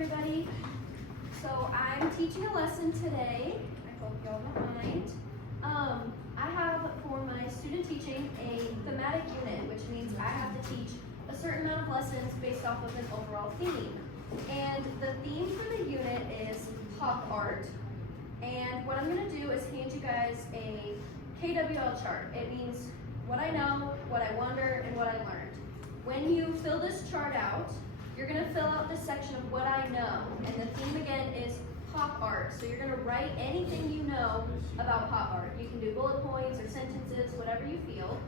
everybody. So I'm teaching a lesson today. I hope y'all don't mind. I have for my student teaching a thematic unit, which means I have to teach a certain amount of lessons based off of an overall theme. And the theme for the unit is pop art. And what I'm going to do is hand you guys a KWL chart. It means what I know, what I wonder, and what I learned. When you fill this chart out, you're going to fill out this section of what I know. And the theme again is pop art. So you're going to write anything you know about pop art. You can do bullet points or sentences, whatever you feel.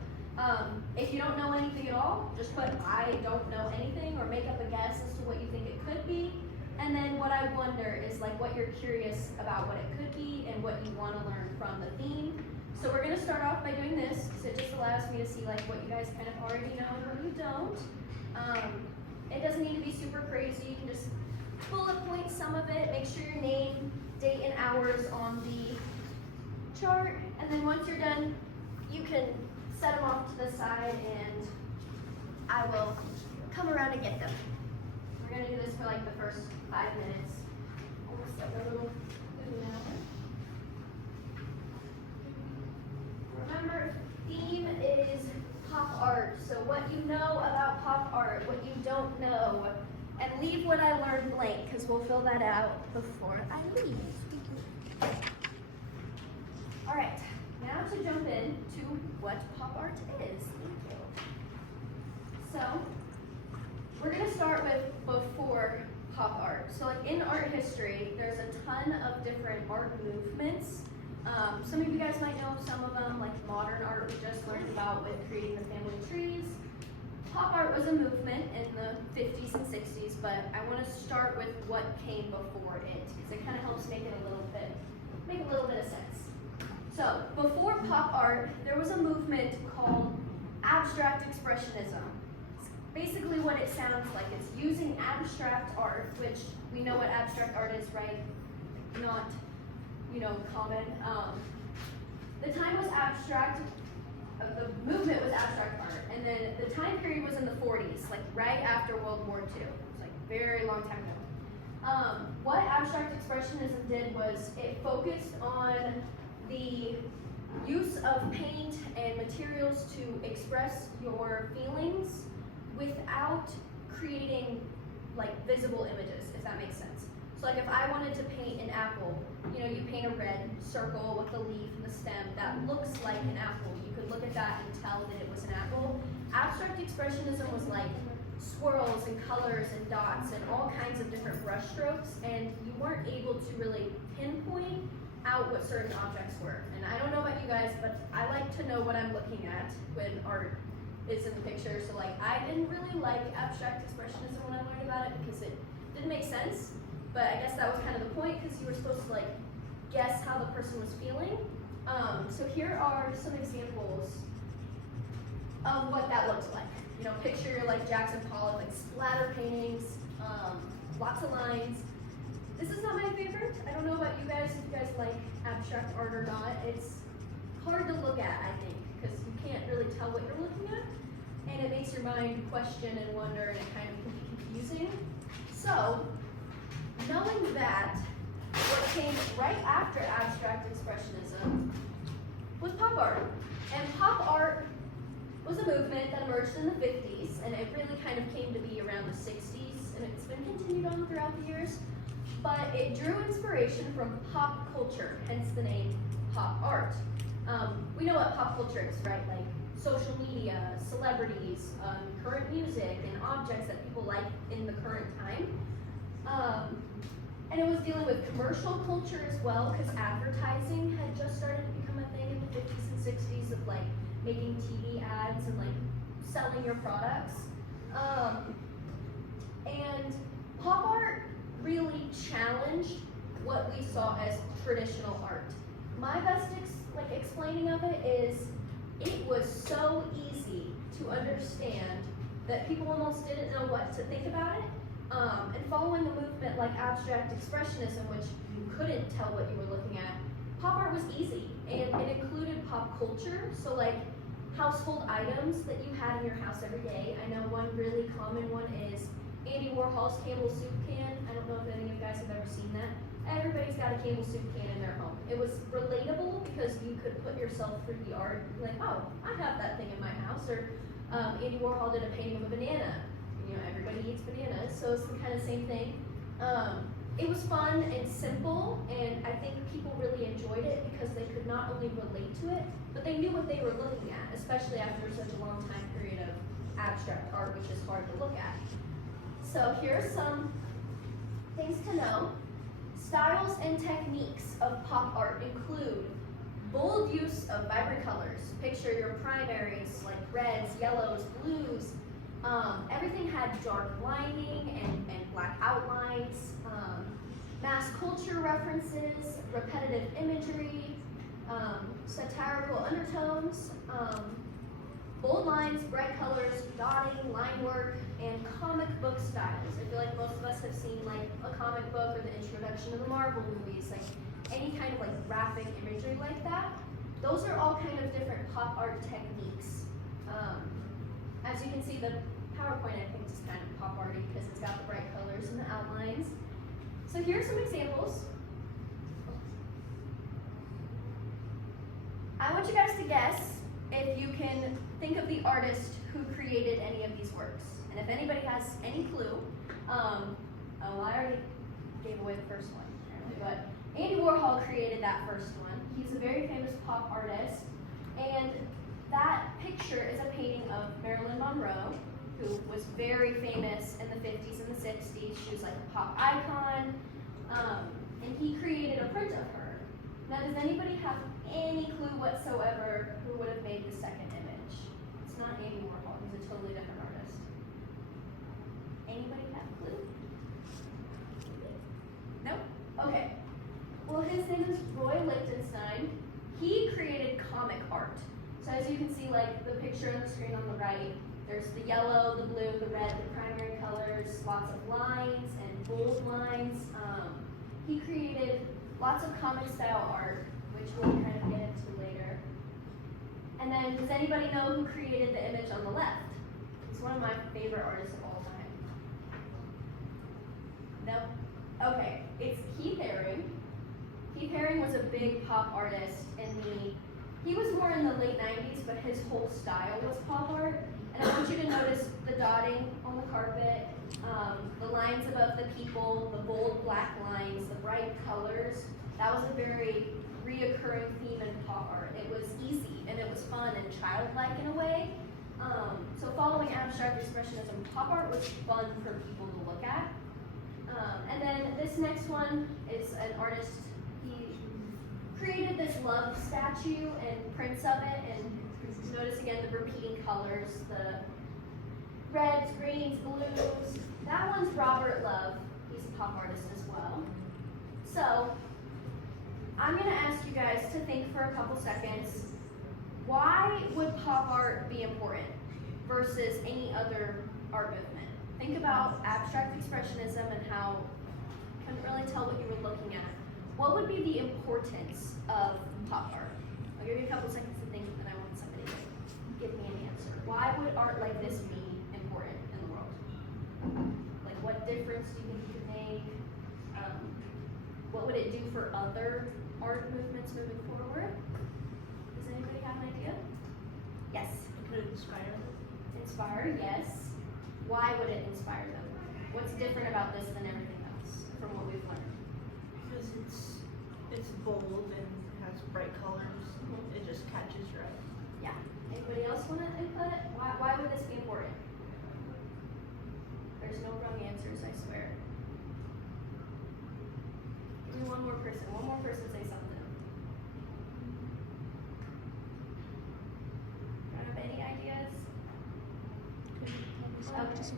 If you don't know anything at all, just put I don't know anything or make up a guess as to what you think it could be. And then what I wonder is like what you're curious about what it could be and what you want to learn from the theme. So we're going to start off by doing this because it just allows me to see like what you guys kind of already know and what you don't. It doesn't need to be super crazy. You can just bullet point some of it. Make sure your name, date, and hours on the chart. And then once you're done, you can set them off to the side and I will come around and get them. We're going to do this for like the first 5 minutes. Almost like a little Remember, theme is pop art. So what you know about pop art, what you don't know, and leave what I learned blank because we'll fill that out before I leave. All right, now to jump into what pop art is. Thank you. So we're going to start with before pop art. So like in art history, there's a ton of different art movements. Some of you guys might know some of them, like modern art we just learned about with creating the family trees. Pop art was a movement in the 50s and 60s, but I want to start with what came before it, because it kind of helps make a little bit of sense. So before pop art, there was a movement called abstract expressionism. It's basically what it sounds like. It's using abstract art, which we know what abstract art is, right? Not common. The time was abstract, the movement was abstract art, and then the time period was in the 40s, like right after World War II. It's like very long time ago. What abstract expressionism did was it focused on the use of paint and materials to express your feelings without creating like visible images, if that makes sense. So like if I wanted to paint an apple, you paint a red circle with the leaf and the stem that looks like an apple. You could look at that and tell that it was an apple. Abstract expressionism was like swirls and colors and dots and all kinds of different brush strokes, and you weren't able to really pinpoint out what certain objects were. And I don't know about you guys, but I like to know what I'm looking at when art is in the picture. So like I didn't really like abstract expressionism when I learned about it because it didn't make sense. But I guess that was kind of the point because you were supposed to like guess how the person was feeling. So here are some examples of what that looks like. Picture like Jackson Pollock, like splatter paintings, lots of lines. This is not my favorite. I don't know about you guys, if you guys like abstract art or not. It's hard to look at, I think, because you can't really tell what you're looking at. And it makes your mind question and wonder, and it kind of can be confusing. So, knowing that, what came right after abstract expressionism was pop art. And pop art was a movement that emerged in the 50s, and it really kind of came to be around the 60s, and it's been continued on throughout the years. But it drew inspiration from pop culture, hence the name pop art. We know what pop culture is, right? Like social media, celebrities, current music, and objects that people like in the current time. And it was dealing with commercial culture as well, because advertising had just started to become a thing in the 50s and 60s of like making TV ads and like selling your products. And pop art really challenged what we saw as traditional art. My best explaining of it is it was so easy to understand that people almost didn't know what to think about it. And following a movement like abstract expressionism, which you couldn't tell what you were looking at, pop art was easy, and it included pop culture. So like household items that you had in your house every day. I know one really common one is Andy Warhol's Campbell soup can. I don't know if any of you guys have ever seen that. Everybody's got a Campbell soup can in their home. It was relatable because you could put yourself through the art, like, oh, I have that thing in my house. Or Andy Warhol did a painting of a banana. You know, everybody eats bananas, so it's the kind of same thing. It was fun and simple, and I think people really enjoyed it because they could not only relate to it, but they knew what they were looking at, especially after such a long time period of abstract art, which is hard to look at. So here's some things to know. Styles and techniques of pop art include bold use of vibrant colors. Picture your primaries like reds, yellows, blues. Everything had dark lining and black outlines. Mass culture references, repetitive imagery, satirical undertones, bold lines, bright colors, dotting, line work, and comic book styles. I feel like most of us have seen like a comic book or the introduction of the Marvel movies, like any kind of like graphic imagery like that. Those are all kind of different pop art techniques. As you can see, the PowerPoint I think is kind of pop arty because it's got the bright colors and the outlines. So here's some examples. I want you guys to guess if you can think of the artist who created any of these works. And if anybody has any clue, I already gave away the first one, apparently, but Andy Warhol created that first one. He's a very famous pop artist, and that picture is a painting of Marilyn Monroe, who was very famous in the 50s and the 60s. She was like a pop icon, and he created a print of her. Now, does anybody have any clue whatsoever who would have made the second image? It's not Andy Warhol, he's a totally different artist. Anybody have a clue? Nope? Okay. Well, his name is Roy Lichtenstein. He created comic art. So as you can see, like the picture on the screen on the right, there's the yellow, the blue, the red, the primary colors, lots of lines and bold lines. He created lots of comic style art, which we'll kind of get into later. And then, does anybody know who created the image on the left? He's one of my favorite artists of all time. Nope? Okay, it's Keith Haring. Keith Haring was a big pop artist he was more in the late 90s, but his whole style was pop art. And I want you to notice the dotting on the carpet, the lines above the people, the bold black lines, the bright colors. That was a very reoccurring theme in pop art. It was easy and it was fun and childlike in a way. So following abstract expressionism, pop art was fun for people to look at. And then this next one is an artist. He created this love statue and prints of it, and notice again the repeating colors, the reds, greens, blues. That one's Robert Love. He's a pop artist as well. So I'm gonna ask you guys to think for a couple seconds, why would pop art be important versus any other art movement? Think about abstract expressionism and how you couldn't really tell what you were looking at. What would be the importance of pop art? I'll give you a couple seconds to think, and I want somebody to give me an answer. Why would art like this be important in the world? Like, what difference do you think it could make? What would it do for other art movements moving forward? Does anybody have an idea? Yes? It could inspire them. Inspire, yes. Why would it inspire them? What's different about this than everything else from what we've learned? Because it's bold and has bright colors. It just catches your eye. Yeah. Anybody else want to input? Why would this be important? There's no wrong answers, I swear. Give me one more person. One more person say something. Don't have any ideas? Okay.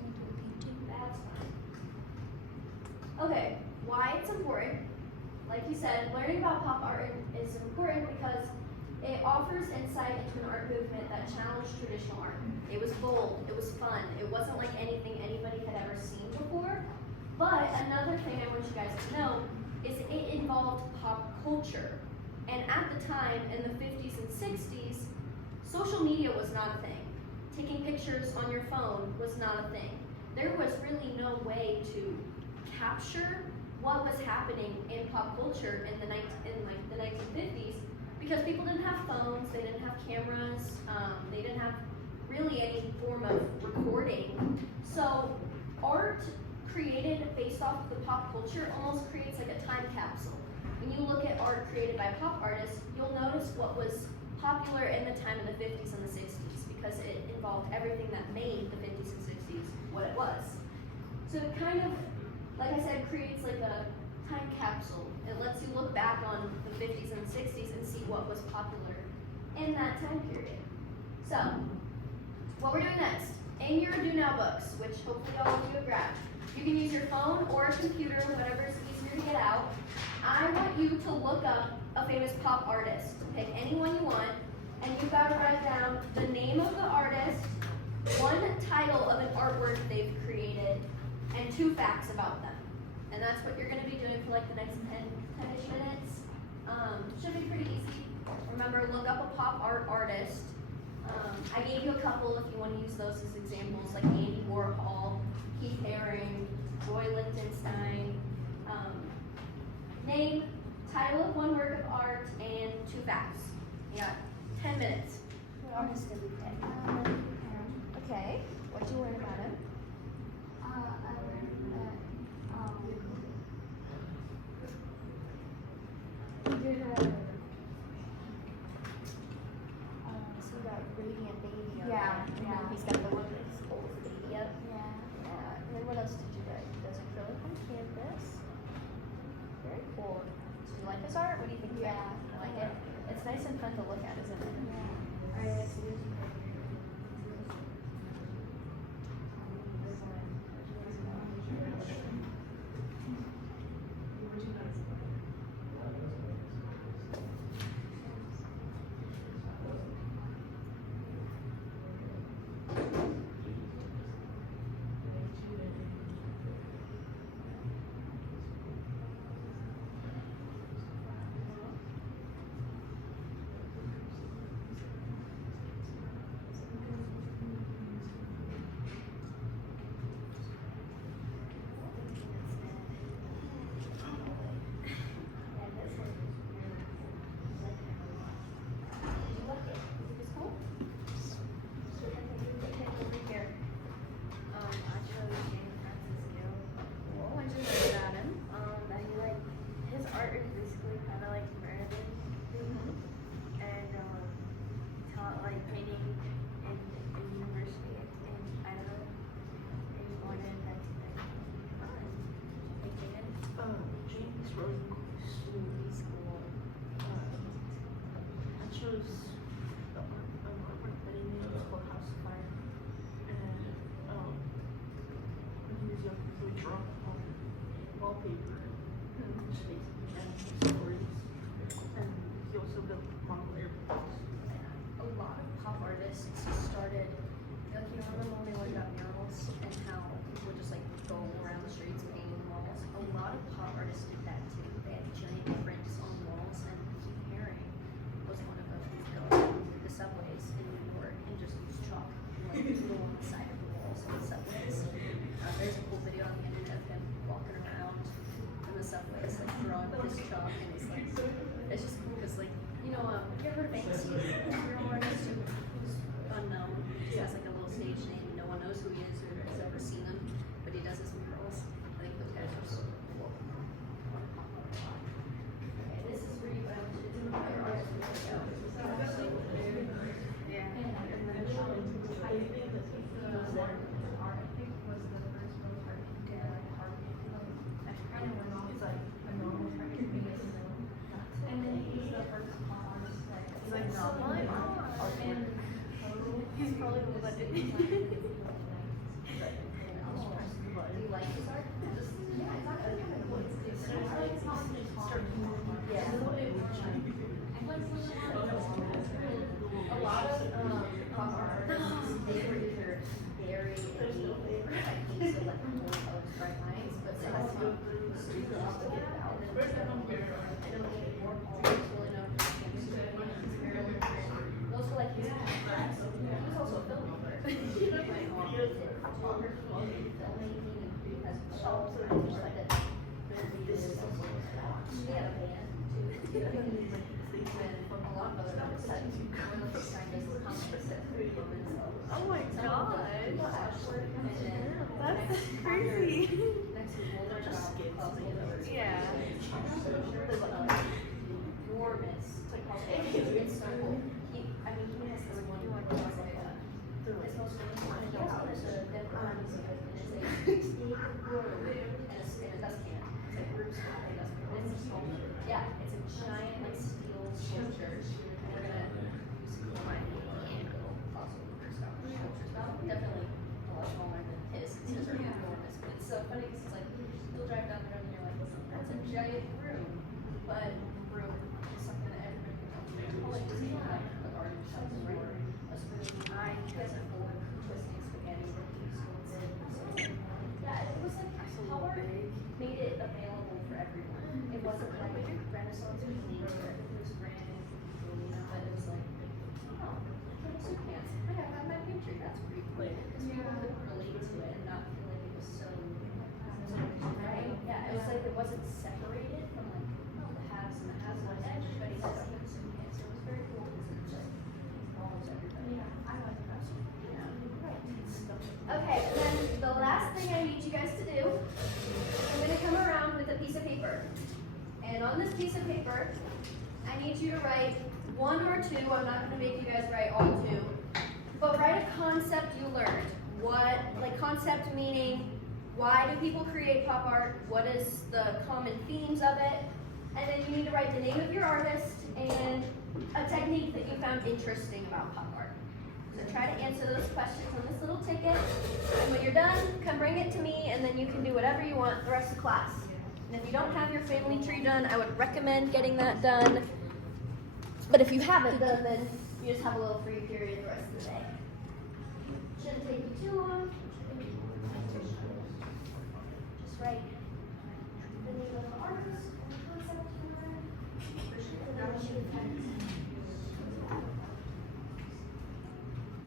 That's fine. Okay, why it's important? Like you said, learning about pop art is important because it offers insight into an art movement that challenged traditional art. It was bold, it was fun, it wasn't like anything anybody had ever seen before. But another thing I want you guys to know is it involved pop culture. And at the time, in the 50s and 60s, social media was not a thing. Taking pictures on your phone was not a thing. there was really no way to capture what was happening in pop culture in the 1950s, because people didn't have phones, they didn't have cameras, they didn't have really any form of recording. So art created based off of the pop culture almost creates like a time capsule. When you look at art created by pop artists, you'll notice what was popular in the time of the 50s and the 60s, because it involved everything that made the 50s and 60s what it was. So it kind of, like I said, creates like a time capsule. It lets you look back on the 50s and 60s and see what was popular in that time period. So, what we're doing next, in your Do Now books, which hopefully all of you have grabbed, you can use your phone or a computer, whatever is easier to get out. I want you to look up a famous pop artist. Pick anyone you want, and you've got to write down the name of the artist, one title of an artwork they've created, and 2 facts about them. And that's what you're going to be doing for like the next 10-ish minutes. Should be pretty easy. Remember, look up a pop art artist. I gave you a couple if you want to use those as examples, like Andy Warhol, Keith Haring, Roy Lichtenstein. Name, title of one work of art, and 2 facts. You got 10 minutes. What artist did we pick? Okay, what'd you learn about him? I learned that, So we got Radiant Baby on Yeah, there. yeah. He's got the one that's holds the baby up. yeah. Yeah, and then what else did you write? Does acrylic on canvas. Very cool. Did you like this art? What do you think? Yeah. You like it? It's nice and fun to look at, isn't it? Alright, His art is basically kind of like Marilyn, and taught like painting in university in Idaho. And he wanted that to be fun. James Rosenquist. School. I chose the artwork that he made. It's called House of Fire, and he was really drawn on wallpaper. Which makes stories, and he also built model airplanes. A lot of pop artists started, like, you know, remember when they learned about murals and how people would just like go around the streets painting walls? A lot of pop artists did that too. They had giant prints on walls, and Keith Haring was one of those who would go to the subways in New York and just use chalk and like doodle on the side of the walls of the subways. There's a cool video on the internet of him walking around in the subways, like drawing with his chalk, and it's like, it's just cool because, like, you know, you ever heard of Banksy? He's a mural artist who's unknown. He has like a little stage name, no one knows who he is or has ever seen him, but he does his murals. I think those guys are so cool. Okay, this is where you go. It's in the fire art. Yeah. He's like Sublime art. And he's probably the one that did it. Do you like his art? A lot of pop artists, they were either very techniques of like control colors, bright lines, but some of them super complicated out. I know Andy Warhol was really known for his Marilyn Monroe. Those were like his photographs. He was also a filmmaker. filmmaking has Oh, so so it's just like, this is so They had a band too. And a lot of other artists had one of those signed as comics that Oh my Some god. people Ashford, and then That's next crazy. next week we'll learn about puzzles. Yeah. There's enormous puzzles. It's so cool. I mean, he has this one puzzle that it's supposed to be there's a Denver Art Museum, and it's a big room, and a dust can. It's like Bruce with a dust can. It's a sculpture. Yeah, it's a giant like steel sculpture. And we're gonna use my hand little puzzle for stuff. Sculptures, definitely a lot smaller than his. His are enormous, but it's so funny because it's like you'll drive down there and you're like, that's a giant room, but room is something that everybody can tell. Like the same like the art and stuff, right? A spoon. You guys are full of twisting spaghetti that you did. Yeah, it was like color made it available for everyone. It wasn't like Renaissance was neat or it was brand new, but it was like, oh, little soup cans. I have that in my pantry. That's pretty cool. Because people could relate to it and not feel like it was so right. Yeah, it was like it wasn't separated from like the haves and the has-nots. Everybody has a soup can, so it was very cool because it just involves everybody. Yeah, I like that. Yeah, right. Okay, and then the last thing I need you guys to do, I'm gonna come around with a piece of paper. And on this piece of paper, I need you to write one or two. I'm not gonna make you guys write all two. But write a concept you learned. What, like concept meaning, why do people create pop art? What is the common themes of it? And then you need to write the name of your artist and a technique that you found interesting about pop art. So try to answer those questions on this little ticket. And when you're done, come bring it to me and then you can do whatever you want the rest of class. And if you don't have your family tree done, I would recommend getting that done. But if you have it done, then you just have a little free period the rest of the day. Shouldn't take you too long. Just write the name of the artist and the concept you learned. And then you should